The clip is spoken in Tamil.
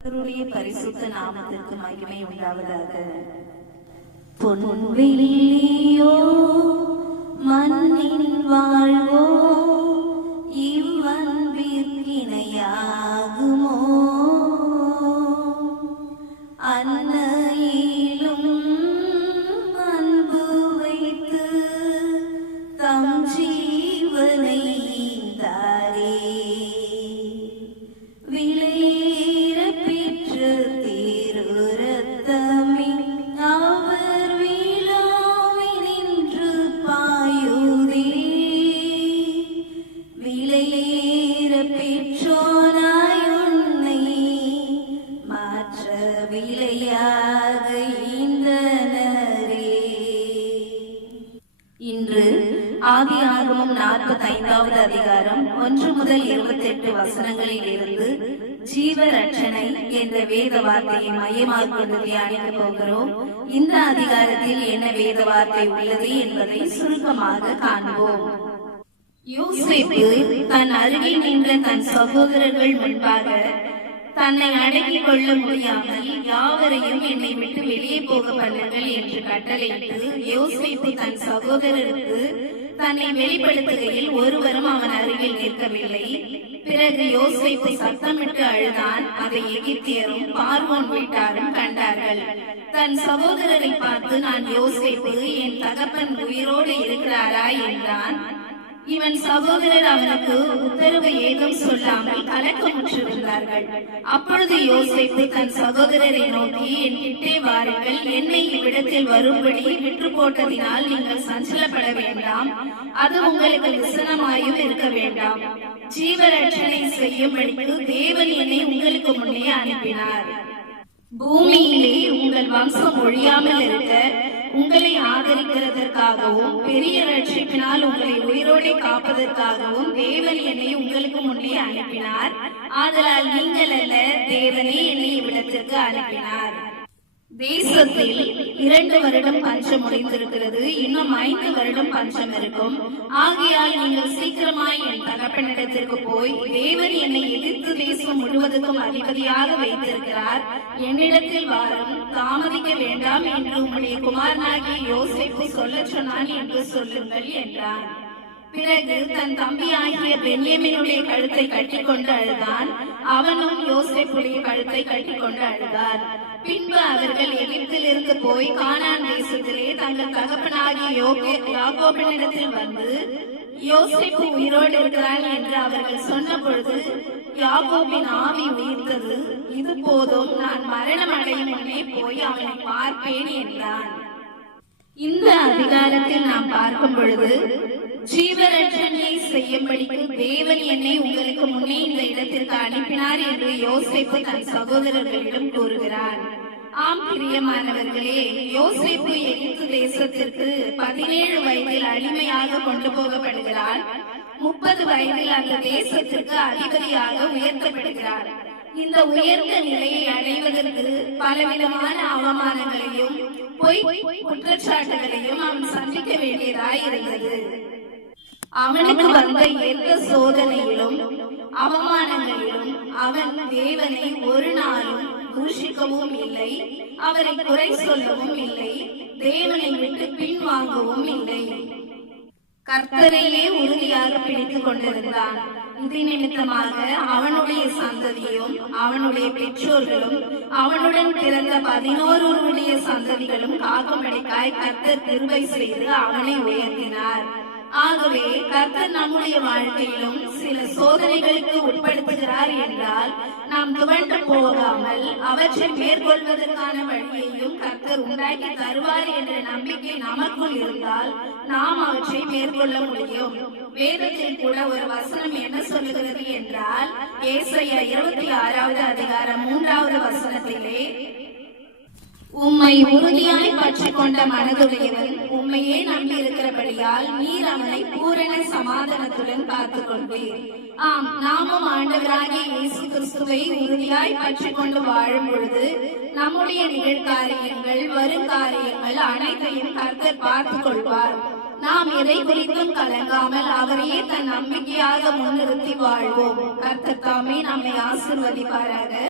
கர்த்தருடைய பரிசுத்த நாமத்திற்கு மகிமை உண்டாவதாக. பொன்வெளியோ மண்ணின் வாழ்வோ இவ்வன்பிற்கிணையாகுமோ? அன்னையிலும் அன்பு வைத்து தம் ஜீவனை தாரே. விலையேற பெற்ற திருரத்தமே அவர் விழாவினின்று பாயுதே. விலையேற பெற்றோனாய் உன்னை மாற்ற விலையாக ஈந்தனரே. இன்று ஆதியாகமம் 45வது அதிகாரம் 1 முதல் 28 வசனங்களில் இருந்து ஜீவ ரட்சணை என்ற வேத வார்த்தையை மையமாக கொண்டு தியானிக்க போகிறோம். இந்த அதிகாரத்தில் என்ன வேத வார்த்தை உள்ளது என்பதை சுருக்கமாக காண்போம். யோசேப்பு தன் அருகில் நின்ற தன் சகோதரர்கள் முன்பாக தன்னை அடக்கிக் கொள்ள முடியாமல் யாவரையும் என்னை விட்டு வெளியே போக பண்ணுங்கள் என்று கட்டளையிட்டு யோசேப்பு தன் சகோதரருக்கு தன்னை வெளிப்படுத்துகையில் ஒருவரும் அவன் அருகில் நிற்கவில்லை. பிறகு யோசேப்பு சத்தமிட்டு அழுதான். அதை எகிப்தியரும் பார்வோன் வீட்டாரும் கண்டார்கள். தன் சகோதரரை பார்த்து, நான் யோசேப்பு, என் தகப்பன் உயிரோடு இருக்கிறாரா என்றான். இவன் சகோதரர் அவனுக்கு உத்தரவு ஏதும் சொல்லாமல் கலக்கமுற்றிருந்தார்கள். அப்பொழுது யோசேப்பு தன் சகோதரரை நோக்கி, என் கிட்டே வாருங்கள், என்னை இவ்விடத்தில் வரும்படி விற்று போட்டதினால் நீங்கள் சஞ்சலப்பட வேண்டாம், அது உங்களுக்கு விசனமாயும் இருக்க வேண்டாம். ஜீவரட்சணை செய்யும்படிக்கு தேவன் என்னை உங்களுக்கு முன்னே அனுப்பினார். பூமியிலே உங்கள் வம்சம் ஒழியாமல் இருக்க உங்களை ஆதரிக்கிறதற்காகவும் பெரிய ரட்சிப்பினால் உங்களை உயிரோடு காப்பதற்காகவும் தேவன் என்னை உங்களுக்கு முன்னே அனுப்பினார். ஆதலால் நீங்கள் அல்ல, தேவனே என்னை இவ்விடத்திற்கு அனுப்பினார். தேசத்தில் 2 வருடம் பஞ்சம் முடிந்திருக்கிறது. இன்னும் 5 வருடம் பஞ்சம் இருக்கும். ஆகையால் நீங்கள் சீக்கிரமாய் என் தகப்பனிடத்திற்கு போய், தேவன் என்னை எதிர்த்து தேசம் முழுவதுக்கும் அதிபதியாக வைத்திருக்கிறார், என்னிடத்தில் வாரும், தாமதிக்க வேண்டாம் என்று உம்முடைய குமாரனாகிய யோசேப்பு சொல்ல சொன்னான் என்று சொல்லுங்கள் என்றான். பிறகு தன் தம்பி ஆகிய பென்யமீனுடைய கழுத்தை கட்டிக்கொண்டு அழுதான். அவனும் யோசேப்புடைய கழுத்தை கட்டிக்கொண்டு அழுதான். பின்பு அவர்கள் எகிப்திலிருந்து போய் கானான் தேசத்திலே தங்கள் தகப்பனாகிய யாக்கோபினிடத்தில் வந்து, யோசேப்பு உயிரோடு இருக்கிறான் என்று அவர்கள் சொன்ன பொழுது யாக்கோபின் ஆவி உயிர்த்தது. இது போதும், நான் மரணம் அடையும் முன்னே போய் அவனை பார்ப்பேன் என்றான். இந்த அதிகாரத்தில் நாம் பார்க்கும் பொழுது ஜீவரட்சணையை செய்யும்படிக்கு தேவன் என்னை உங்களுக்கு முன்னே இந்த இடத்திற்கு அனுப்பினார் என்று யோசேப்பு தன் சகோதரர்களிடம் கூறுகிறார். ஆம் பிரியமானவர்களே, யோசேப்பு எகிப்து தேசத்திற்கு 17 வயதில் அடிமையாக கொண்டு போகப்படுகிறார். 30 வயதில் அந்த தேசத்திற்கு அதிபதியாக உயர்த்தப்படுகிறார். இந்த உயர்ந்த நிலையை அடைவதற்கு பலவிதமான அவமானங்களையும் பொய் குற்றச்சாட்டுகளையும் அவன் சந்திக்க வேண்டியதாய் இருந்தது. அவனுக்கு வந்த எந்த சோதனையிலும் அவமானங்களிலும் அவன் தேவனை ஒரு நாளும் தூஷிக்கவும் இல்லை, அவரை குறை சொல்லவும் இல்லை, தேவனை விட்டு பின்வாங்கவும் இல்லை. கர்த்தரையே உறுதியாக பிடித்துக் கொண்டிருந்தான். இது நிமித்தமாக அவனுடைய சந்ததியும் அவனுடைய பெற்றோர்களும் அவனுடன் பிறந்த 11 சந்ததிகளும் காக்கும்படிக்காய் கர்த்தர் கிருபை செய்து அவனை உயர்த்தினார். ஆகவே கர்த்தர் நம்முடைய வாழ்க்கையிலும் சில சோதனைகளுக்கு உட்படுத்துகிறார் என்றால் நாம் துவண்டு போகாமல் அவற்றை மேற்கொள்வதற்கான வழியையும் கர்த்தர் உண்டாக்கி தருவார் என்ற நம்பிக்கை நமக்குள் இருந்தால் நாம் அவற்றை மேற்கொள்ள முடியும். வேதத்தில் கூட ஒரு வசனம் என்ன சொல்லுகிறது என்றால், ஏசாயா 26வது அதிகாரம் 3வது வசனத்திலே, உம்மை உறுதியாய் பற்றிக் கொண்ட மனதுடையவன் உம்மையே நம்பி இருக்கிறபடியால் நீர் அவனை பூரண சமாதானத்துடன் காத்துக் கொள்வீர். ஆம், நாமும் ஆண்டவராகிய இயேசு கிறிஸ்துவை உறுதியாய் பற்றிக் கொண்டு வாழும் பொழுது நம்முடைய நிகழ்காரியங்கள் வருங்காரியங்கள் அனைத்தையும் கர்த்தர் பார்த்துக் கொள்வார். நாம் எதை குறித்தும் கலங்காமல் அவரையே தன் நம்பிக்கையாக முன்னிறுத்தி வாழ்வோம். கர்த்தர் தாமே நம்மை ஆசீர்வதிப்பாராக.